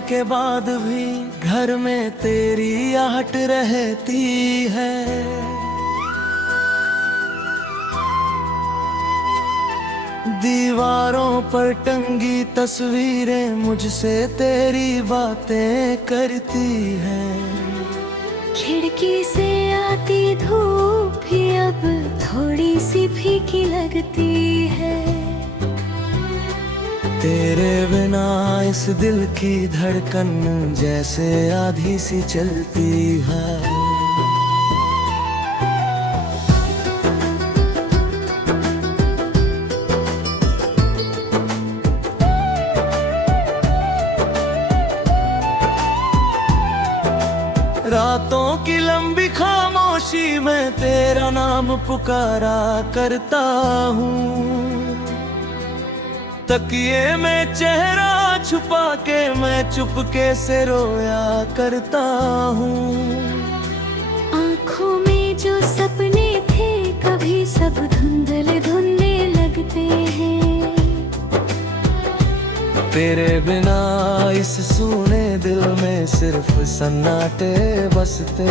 के बाद भी घर में तेरी आहट रहती है। दीवारों पर टंगी तस्वीरें मुझसे तेरी बातें करती हैं। खिड़की से आती धूप भी अब थोड़ी सी फीकी लगती है। तेरे बिना इस दिल की धड़कन जैसे आधी सी चलती है। रातों की लंबी खामोशी में तेरा नाम पुकारा करता हूँ। तकिए में चेहरा छुपा के मैं चुपके से रोया करता हूँ। आँखों में जो सपने थे कभी सब धुंधले धुंधले लगते हैं। तेरे बिना इस सूने दिल में सिर्फ सन्नाटे बसते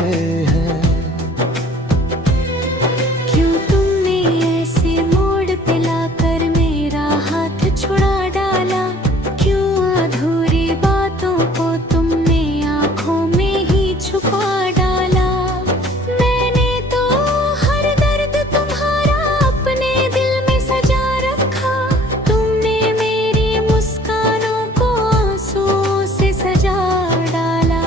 हैं। क्यों तुमने ऐसे मोड़ पे लाकर मेरा हाथ छुड़ा डाला? क्यों अधूरी बातों को तुमने आँखों में ही छुपा डाला? मैंने तो हर दर्द तुम्हारा अपने दिल में सजा रखा। तुमने मेरी मुस्कानों को आंसुओं से सजा डाला।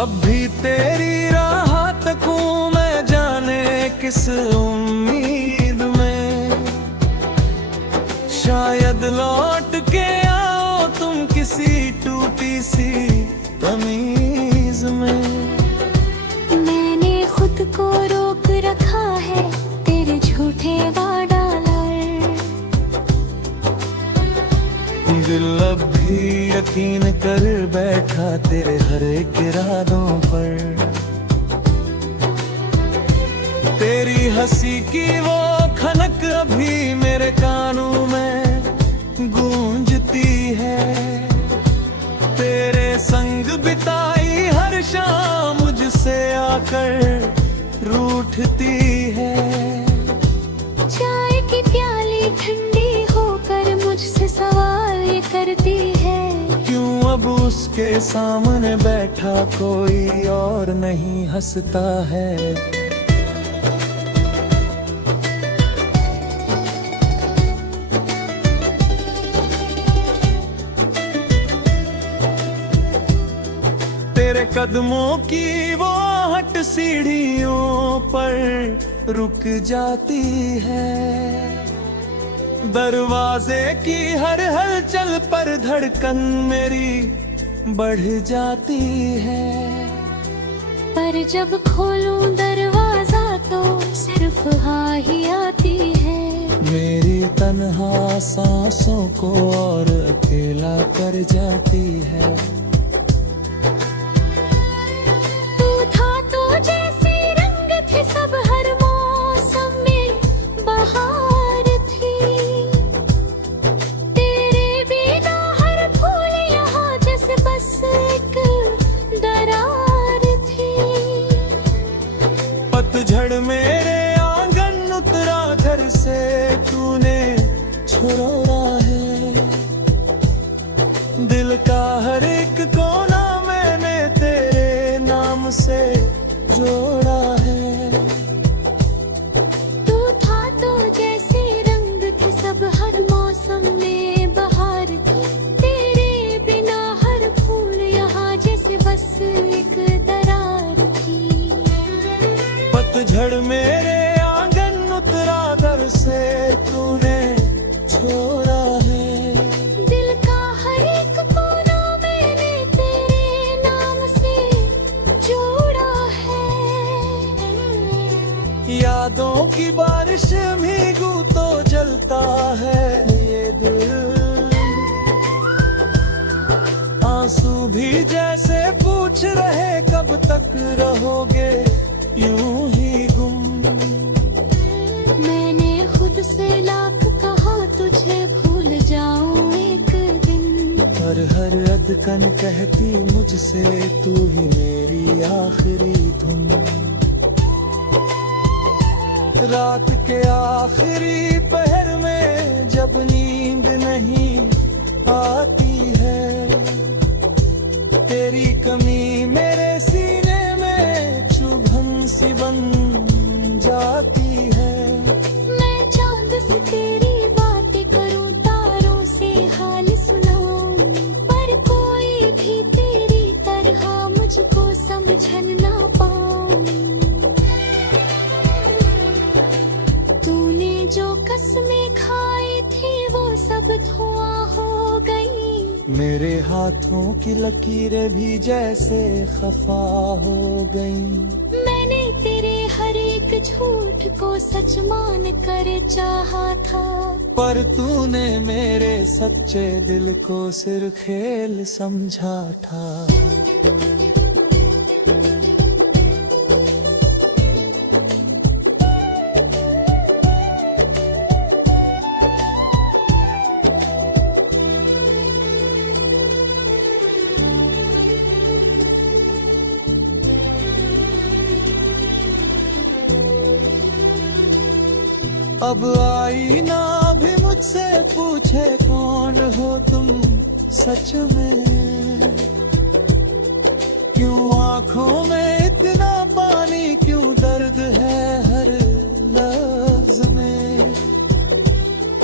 अब भी तेरी राह तकूं मैं जाने किस उम्मीद में। शायद लौट के आओ तुम किसी टूटी सी तमीज में। मैंने खुद को रोक रखा है तेरे झूठे वादा लड़। दिल अब भी यकीन कर बैठा तेरे हर एक इरादों पर। तेरी हंसी की वो खनक अभी मेरे कानों में गूंजती है। तेरे संग बिताई हर शाम मुझसे आकर रूठती है। चाय की प्याली ठंडी होकर मुझसे सवाल ये करती है। क्यों अब उसके सामने बैठा कोई और नहीं हंसता है। तेरे कदमों की वो आहट सीढ़ियों पर रुक जाती है। दरवाजे की हर हलचल पर धड़कन मेरी बढ़ जाती है। पर जब खोलूं दरवाजा तो सिर्फ हाँ ही आती है। मेरी तन्हा सांसों को और अकेला कर जाती है। तू था तो जैसे रंग थे सब हर मौसम में बहार थी। तेरे बिना हर फूल यहाँ जैसे बस एक दरार थी। पतझड़ मेरे आंगन उतरा घर से तूने छोड़ा है। दिल का हर एक कोना मैंने तेरे नाम से जोड़ा है। तू था तो जैसे रंग थे सब हर मौसम में बहार थी। तेरे बिना हर फूल यहाँ जैसे बस एक दरार थी। पतझड़ मेरे आंगन उतरा घर से तूने छोड़ा है। दिल का हर एक कोना मैंने तेरे नाम से जोड़ा है। यादों की बारिश भीगू तो जलता है ये दिल। आंसू भी जैसे पूछ रहे कब तक रहोगे यूं ही गुम। मैंने खुद से हर हर अधकन कहती मुझसे तू ही मेरी आखिरी धुन। रात के आखिरी पहर में जब नींद नहीं आती है, तेरी कमी मेरे सीने में चुभन सी बन जाती है। मैं चांद से तेरी बातें करूं, तारों से हाल सुनाऊं, पर कोई भी तेरी तरह मुझको समझन ना पाऊं। तूने जो कसमें खाई थी वो सब धुआं हो गई। मेरे हाथों की लकीरें भी जैसे खफा हो गईं। मैंने तेरे हर एक झूठ को सच मान कर चाहा था, पर तूने मेरे सच्चे दिल को सिर्फ खेल समझा था। अब आईना भी मुझसे पूछे कौन हो तुम सच में, क्यों आंखों में इतना पानी, क्यों दर्द है हर लफ्ज में।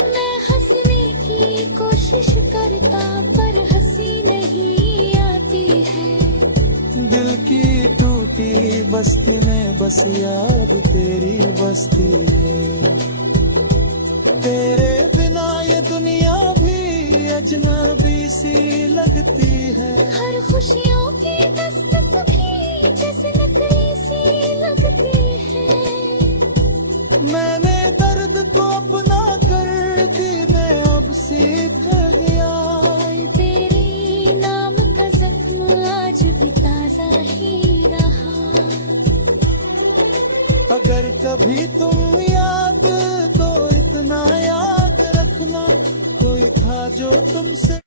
मैं हंसने की कोशिश करता पर हंसी नहीं आती है। दिल की टूटी बस्ती में बस याद तेरी बस्ती है। तेरे बिना ये दुनिया भी अजनबी सी लगती है। हर खुशियों की दस्तक भी जैसे नकली सी लगती है। मैंने दर्द को अपना कर दी, मैं अब सीख गया। तेरे नाम का जख्म आज भी ताजा ही रहा। अगर कभी तुम याद तो इतना याद रखना, कोई था जो तुमसे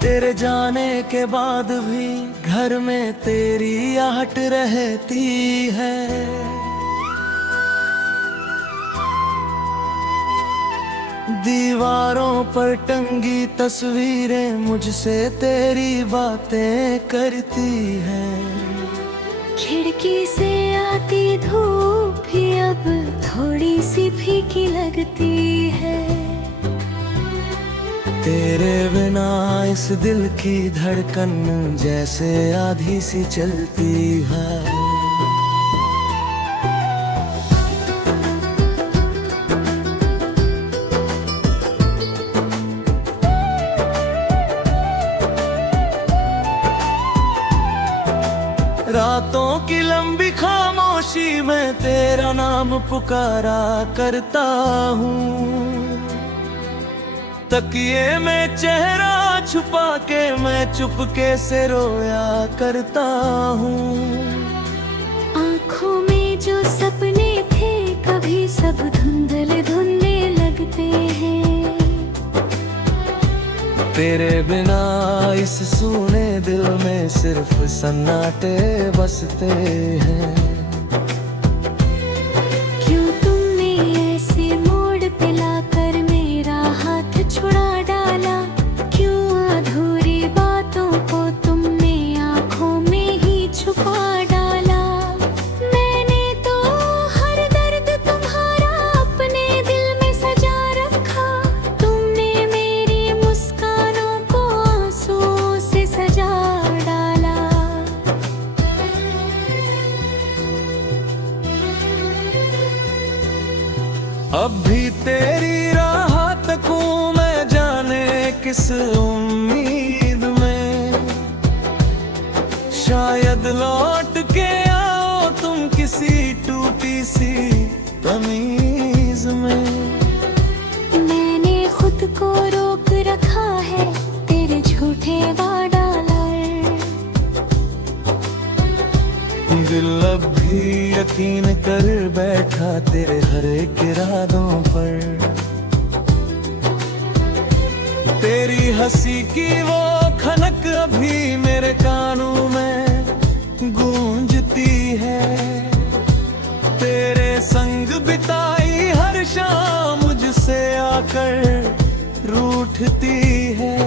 तेरे जाने के बाद भी घर में तेरी आहट रहती है। दीवारों पर टंगी तस्वीरें मुझसे तेरी बातें करती हैं। खिड़की से आती धूप भी अब थोड़ी सी फीकी लगती है। तेरे बिना इस दिल की धड़कन जैसे आधी सी चलती है। रातों की लंबी खामोशी में तेरा नाम पुकारा करता हूँ। तकिए में चेहरा छुपा के मैं चुपके से रोया करता हूँ। आँखों में जो सपने थे कभी सब धुंधले धुंधले लगते हैं। तेरे बिना इस सूने दिल में सिर्फ सन्नाटे बसते हैं। क्यों तुमने ऐसे मोड़ पे लाकर मेरा हाथ छुड़ा डाला। क्यों अधूरी बातों को तुमने आँखों में ही छुपा डाला। मैंने तो हर दर्द तुम्हारा अपने दिल में सजा रखा। तुमने मेरी मुस्कानों को आंसुओं से सजा डाला। अब भी तेरी राह तकूं मैं जाने किस उम्मीद में। शायद लौट के आओ तुम दिल अब भी यकीन कर बैठा तेरे हर एक इरादों पर। तेरी हंसी की वो खनक अभी मेरे कानों में गूंजती है। तेरे संग बिताई हर शाम मुझसे आकर रूठती है।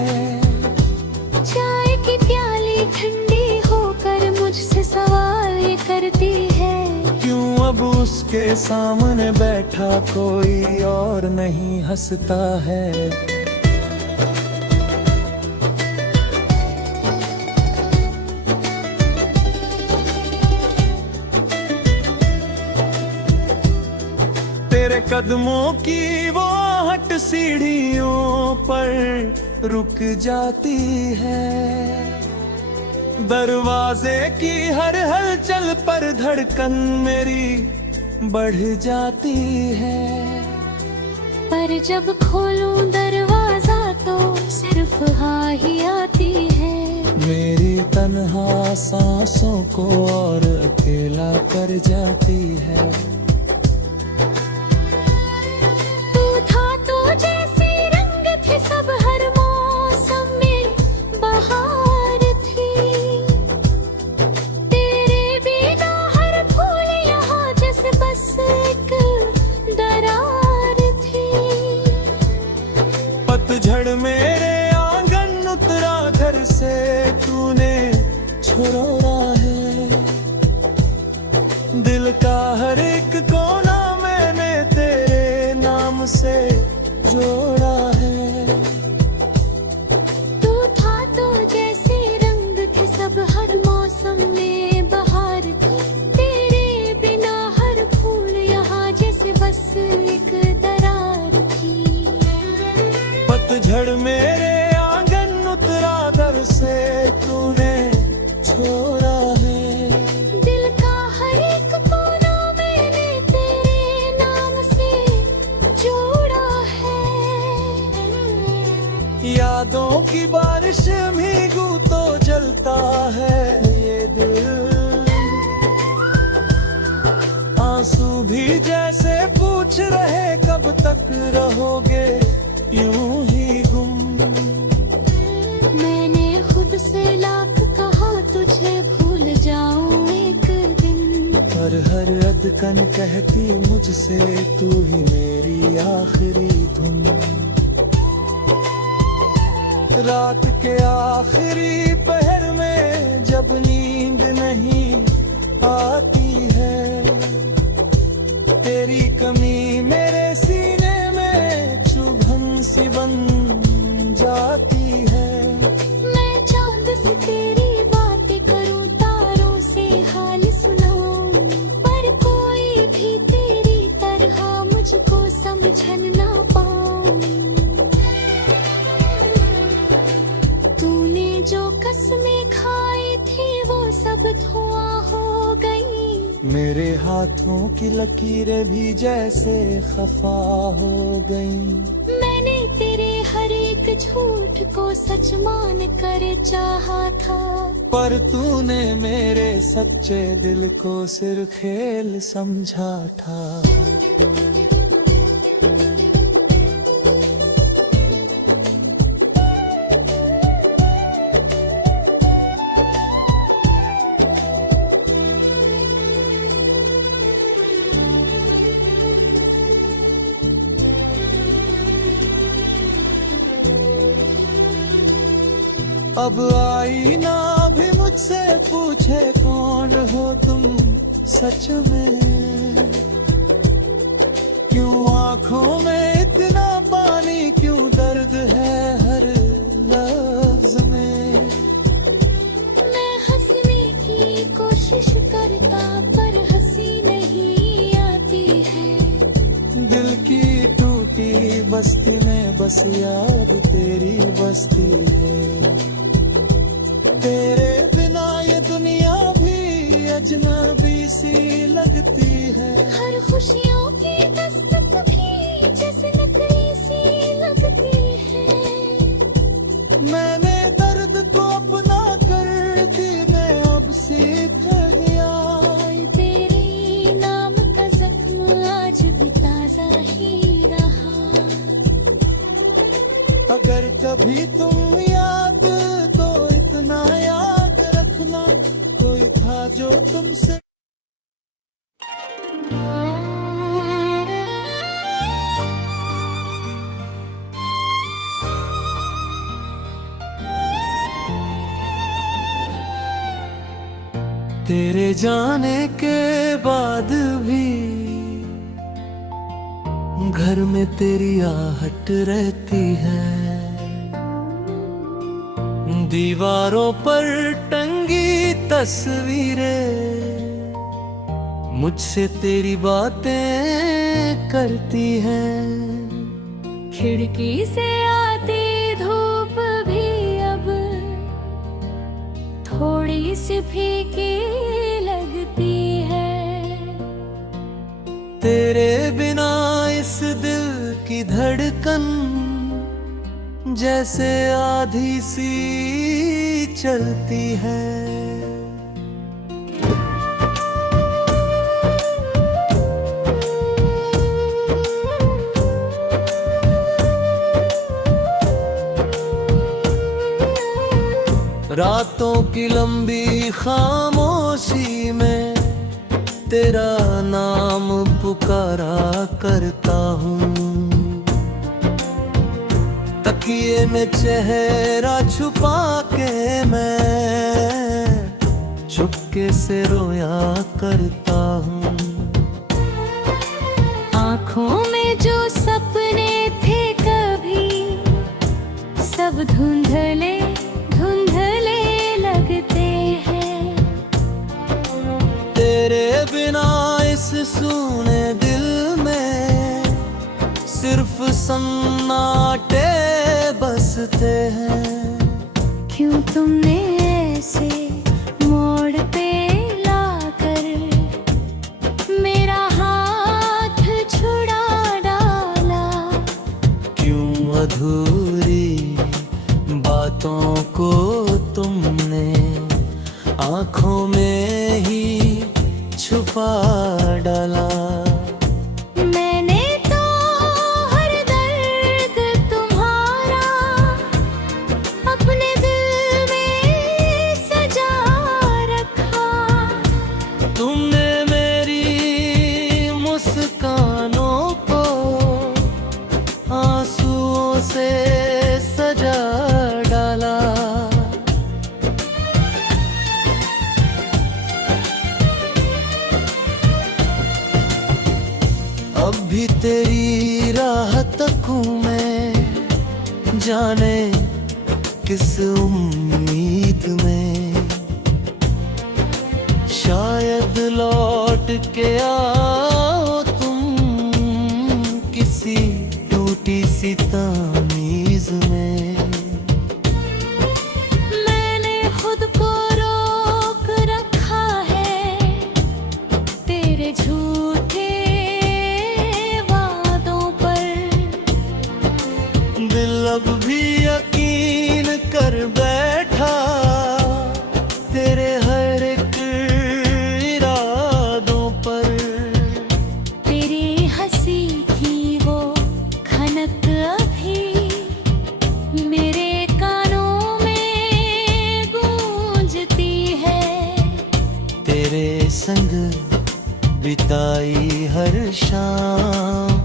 चाय की प्याली ठंडी होकर मुझसे सवाल ये करती है, क्यों अब उसके सामने बैठा कोई और नहीं हंसता है। तेरे कदमों की वो आहट सीढ़ियों पर रुक जाती है। दरवाजे की हर हलचल पर धड़कन मेरी बढ़ जाती है। पर जब खोलूं दरवाजा तो सिर्फ हाँ ही आती है। मेरी तन्हा सांसों को और अकेला कर जाती है। सब हर मौसम में बहार थी, तेरे बिना हर फूल यहाँ जैसे बस एक दरार थी। पतझड़ मेरे आंगन उतरा घर से तूने छोड़ा है। दिल का हर एक कोना मैंने तेरे नाम से जोड़ा है। सब हर मौसम में बहार थी, तेरे बिना हर फूल यहाँ जैसे बस एक दरार थी। पतझड़ मेरे आंगन उतरा दर से तूने छोड़ा है। दिल का हर एक कोना मैंने तेरे नाम से जोड़ा है। यादों की बारिश भीगू तो जलता है ये दिल। आंसू भी जैसे पूछ रहे कब तक रहोगे यूं ही गुम। मैंने खुद से लाख कहा तुझे भूल जाऊं एक दिन, पर हर अधकन कहती मुझसे तू ही मेरी आखिरी धुन। रात के आखिरी पहर में जब नींद नहीं आती है, तेरी कमी मेरे सीने में चुभन सी बन जाती है। मैं चांद से तेरी बातें करूं, तारों से हाल सुनाऊं, पर कोई भी तेरी तरह मुझको समझन ना पाऊं। जो कसमें खाई थी वो सब धुआं हो गई। मेरे हाथों की लकीरें भी जैसे खफा हो गईं। मैंने तेरे हर एक झूठ को सच मान कर चाहा था, पर तूने मेरे सच्चे दिल को सिर्फ खेल समझा था। अब आईना भी मुझसे पूछे कौन हो तुम सच में। क्यों आंखों में इतना पानी, क्यों दर्द है हर लफ्ज में। मैं हंसने की कोशिश करता पर हंसी नहीं आती है। दिल की टूटी बस्ती में बस याद तेरी बस्ती है। तेरे बिना ये दुनिया भी अजनबी सी लगती है। हर खुशियों की दस्तक भी जैसे नकली सी लगती है। मैंने दर्द को अपना कर दी, मैं अब सीख गया। कभी तुम याद तो इतना याद रखना, कोई था जो तुमसे तेरे जाने के बाद भी घर में तेरी आहट रहती है, दीवारों पर टंगी तस्वीरें मुझसे तेरी बातें करती हैं। खिड़की से आती धूप भी अब थोड़ी सी फीकी लगती है। तेरे बिना इस दिल की धड़कन जैसे आधी सी चलती है। रातों की लंबी खामोशी में तेरा नाम पुकारा करता हूँ, तकिए में चेहरा छुपा के मैं चुपके से रोया करता हूँ। आँखों में जो सपने थे कभी सब धुंधले धुंधले लगते हैं। तेरे बिना इस सूने दिल में सिर्फ सन्नाटे बसते हैं। क्यों तुमने ऐसे मोड़ पे लाकर मेरा हाथ छुड़ा डाला? क्यों अधूरी बातों को तुमने आँखों में ही छुपा डाला? मैंने तो हर दर्द तुम्हारा अपने दिल में सजा रखा। तुमने मेरी मुस्कानों को आंसुओं से सजा डाला। अब भी तेरी राह तकूं मैं, जाने किस उम्मीद में। शायद लौट के आओ तुम किसी टूटी सी तमीज में। मैंने खुद को रोक रखा है तेरे झूठे वादों पर। दिल अब भी यकीन कर बैठा तेरे हर एक इरादों पर। तेरी हंसी की वो खनक अभी मेरे कानों में गूंजती है। तेरे संग बिताई हर शाम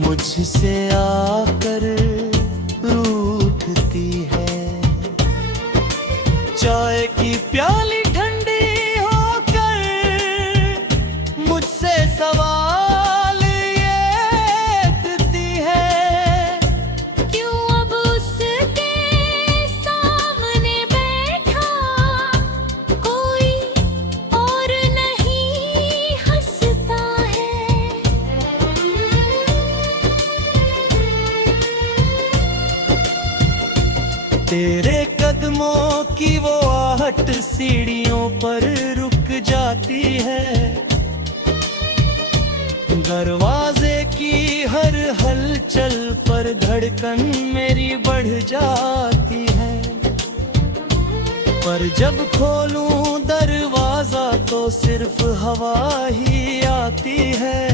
मुझसे आकर रूठती है। चाय की प्याली ठंडी होकर मुझसे सवाल ये उठती है। क्यों अब उसके सामने बैठा कोई और नहीं हंसता है? तेरे कदमों की वो आहट सीढ़ियों पर रुक जाती है। दरवाजे की हर हलचल पर धड़कन मेरी बढ़ जाती है। पर जब खोलूं दरवाजा तो सिर्फ हवा ही आती है।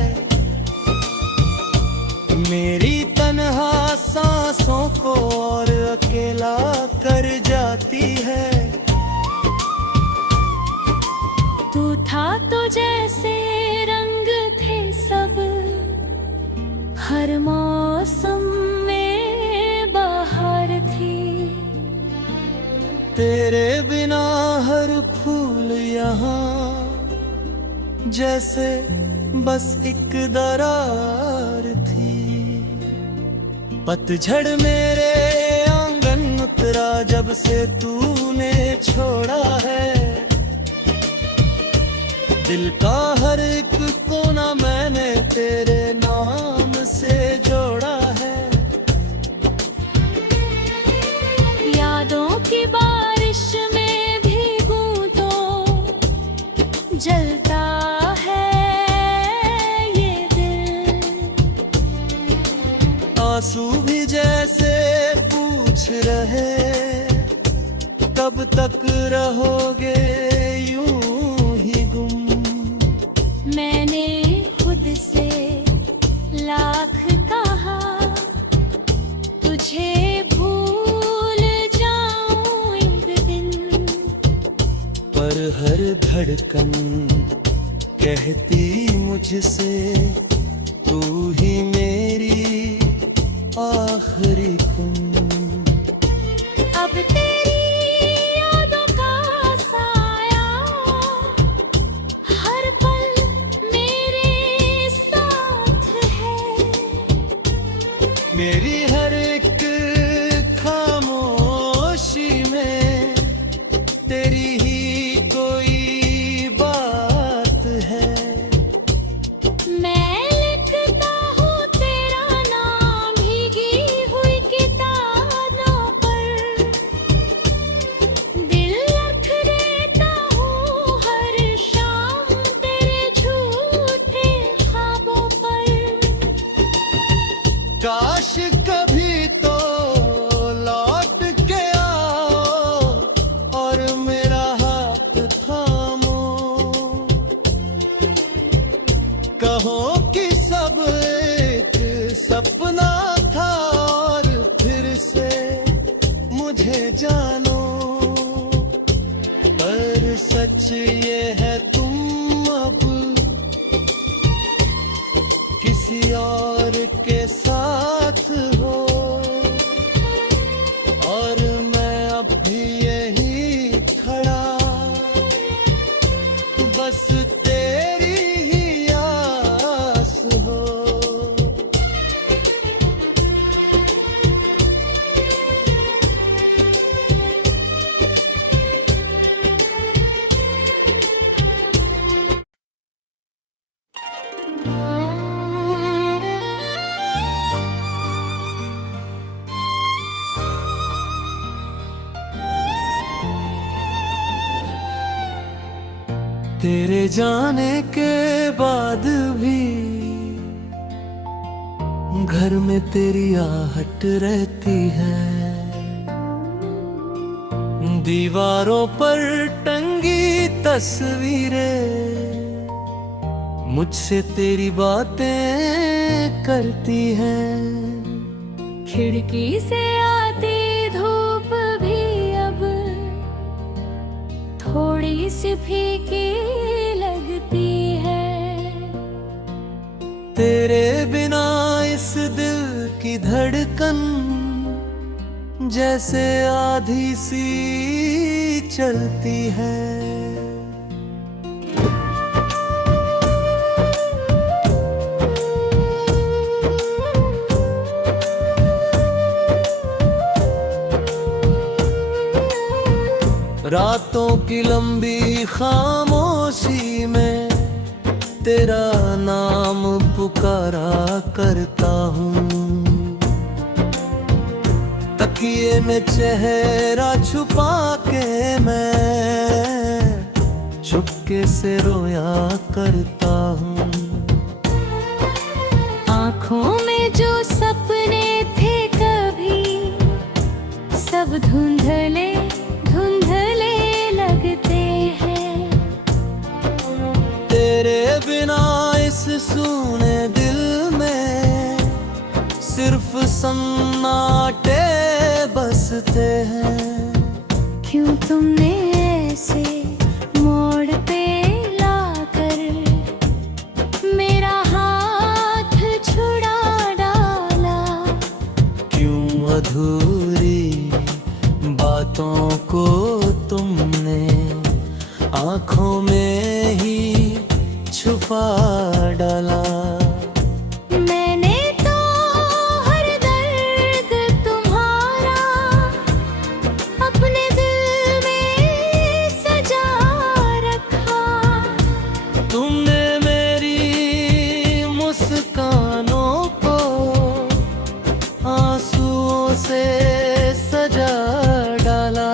मेरी तन्हा सांसों को और अकेला कर जाती है। तू था तो जैसे रंग थे सब, हर मौसम में बाहर थी। तेरे बिना हर फूल यहाँ जैसे बस एक दरार थी। पतझड़ मेरे आंगन उतरा जब से तूने छोड़ा है। दिल का हर एक कोना मैंने तेरे नाम से जोड़ा है। यादों की बारिश में भीगूं तो जलता है ये दिल। आंसू भी जैसे पूछ रहे कब तक रहोगे यूं ही गुम। मैंने खुद से लाख कहा तुझे भूल जाऊं एक दिन, पर हर धड़कन कहती मुझसे तू ही मेरी आखिरी कुन। अब तेरी यादों का साया हर पल मेरे साथ है। मेरी हर एक खामोशी में तेरी ही कोई बात है। मैं लिखता हूँ तेरा नाम भीगी हुई किताबों पर, दिल रख देता हूँ हर शाम तेरे झूठे ख्वाबों पर। काश कभी तो लौट के आओ और मेरा हाथ थामो। कहो कि सब एक सपना था और फिर से मुझे जानो। पर सच ये है तुम अब किसी और के साथ हो, और मैं अब भी यही खड़ा बस तेरी ही आस हो। तेरे जाने के बाद भी घर में तेरी आहट रहती है। दीवारों पर टंगी तस्वीरें मुझसे तेरी बातें करती हैं। खिड़की से आती धूप भी अब थोड़ी सी फीकी लगती है। तेरे बिना इस दिल की धड़कन जैसे आधी सी चलती है। रातों की लंबी खामोशी में तेरा नाम पुकारा करता हूँ। तकिए में चेहरा छुपा के मैं चुपके से रोया करता हूँ। आँखों में जो सपने थे कभी सब धुंधले धुंधले लगते हैं। तेरे बिना इस सूने दिल में सिर्फ सन्नाटे बसते हैं। क्यों तुमने ऐसे मोड़ पे लाकर मेरा हाथ छुड़ा डाला? क्यों अधूरी बातों को तुमने आँखों में ही छुपा डाला? मैंने तो हर दर्द तुम्हारा अपने दिल में सजा रखा। तुमने मेरी मुस्कानों को आंसुओं से सजा डाला।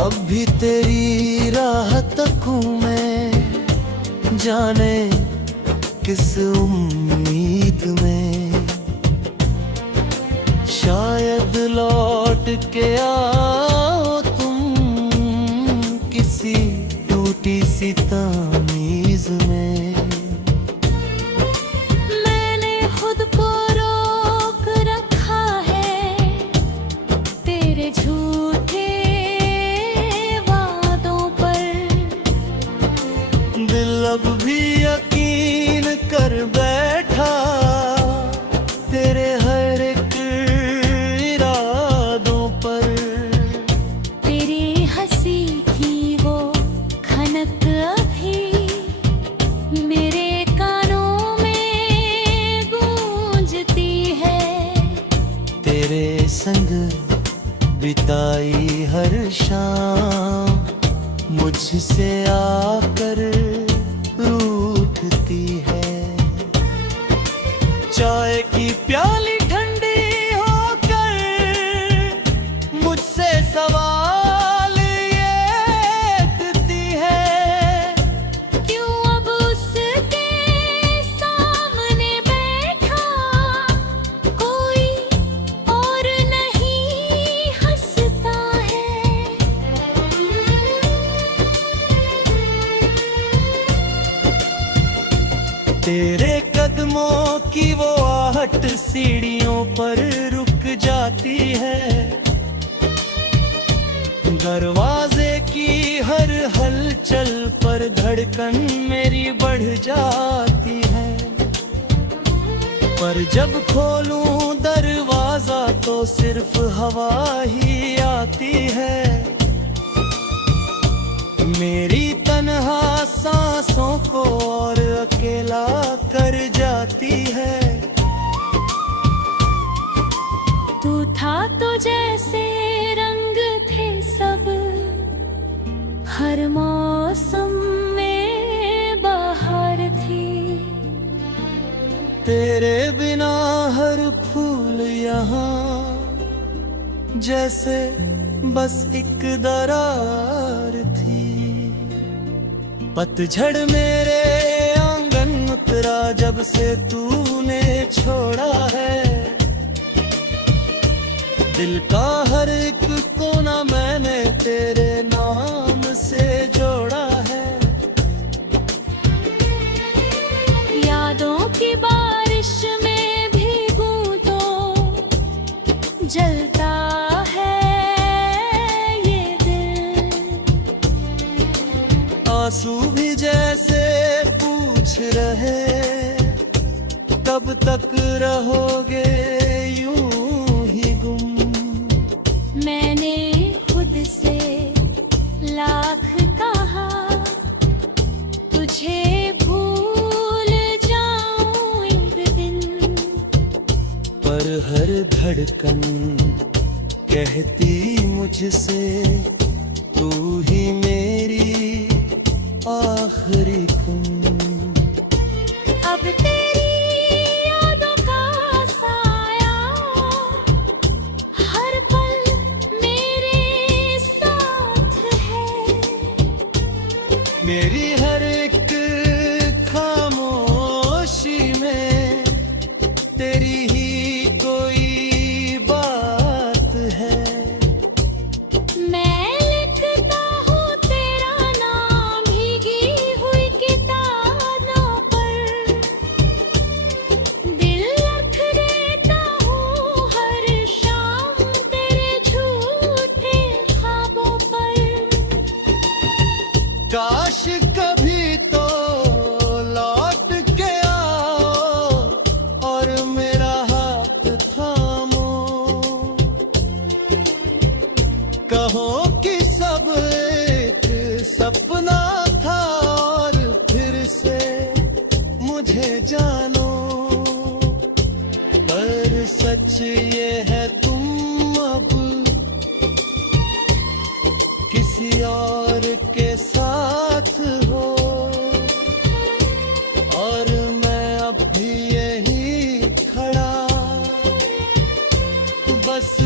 अब भी तेरी राह तक हूँ मैं, जाने किस उम्मीद में। शायद लौट के आओ तुम किसी टूटी सी तमीज में। मैंने खुद को रोक रखा है तेरे झूठे वादों पर। दिल अब भी यकीन कर बैठा तेरे हर एक इरादों पर। तेरी हंसी की वो खनक अभी मेरे कानों में गूंजती है। तेरे संग बिताई हर शाम मुझसे आकर रूठती है। चाय की प्याली ठंडी होकर मुझसे सवाल ये उठती है। क्यों अब उसके सामने बैठा कोई और नहीं हंसता है? तेरे कदमों की वो आहट सीढ़ियों पर रुक जाती है। दरवाजे की हर हलचल पर धड़कन मेरी बढ़ जाती है। पर जब खोलूं दरवाजा तो सिर्फ हवा ही आती है। मेरी तन्हा सांसों को और अकेला कर जाती है। तू था तो जैसे रंग थे सब हर मौसम में बाहर थी। तेरे बिना हर फूल यहाँ जैसे बस एक दरार थी। पतझड़ मेरे आंगन उतरा जब से तूने छोड़ा है। दिल का हर एक कोना मैंने तेरे नाम से जोड़ा है। यादों की बारिश में भीगूं तो जलता है ये दिल। आंसू भी जैसे पूछ रहे कब तक रहोगे यूं ही गुम। मैंने खुद से लाख कहा तुझे भूल जाऊं एक दिन। पर हर धड़कन कहती मुझसे तू ही मेरी आखिरी तुम। अब तेरी यादों का साया हर पल मेरे साथ है। मेरी हर एक खामोशी में तेरी ही कोई बात है। मैं लिखता हूँ तेरा नाम जानो, पर सच ये है तुम अब किसी और के साथ हो, और मैं अब भी यही खड़ा बस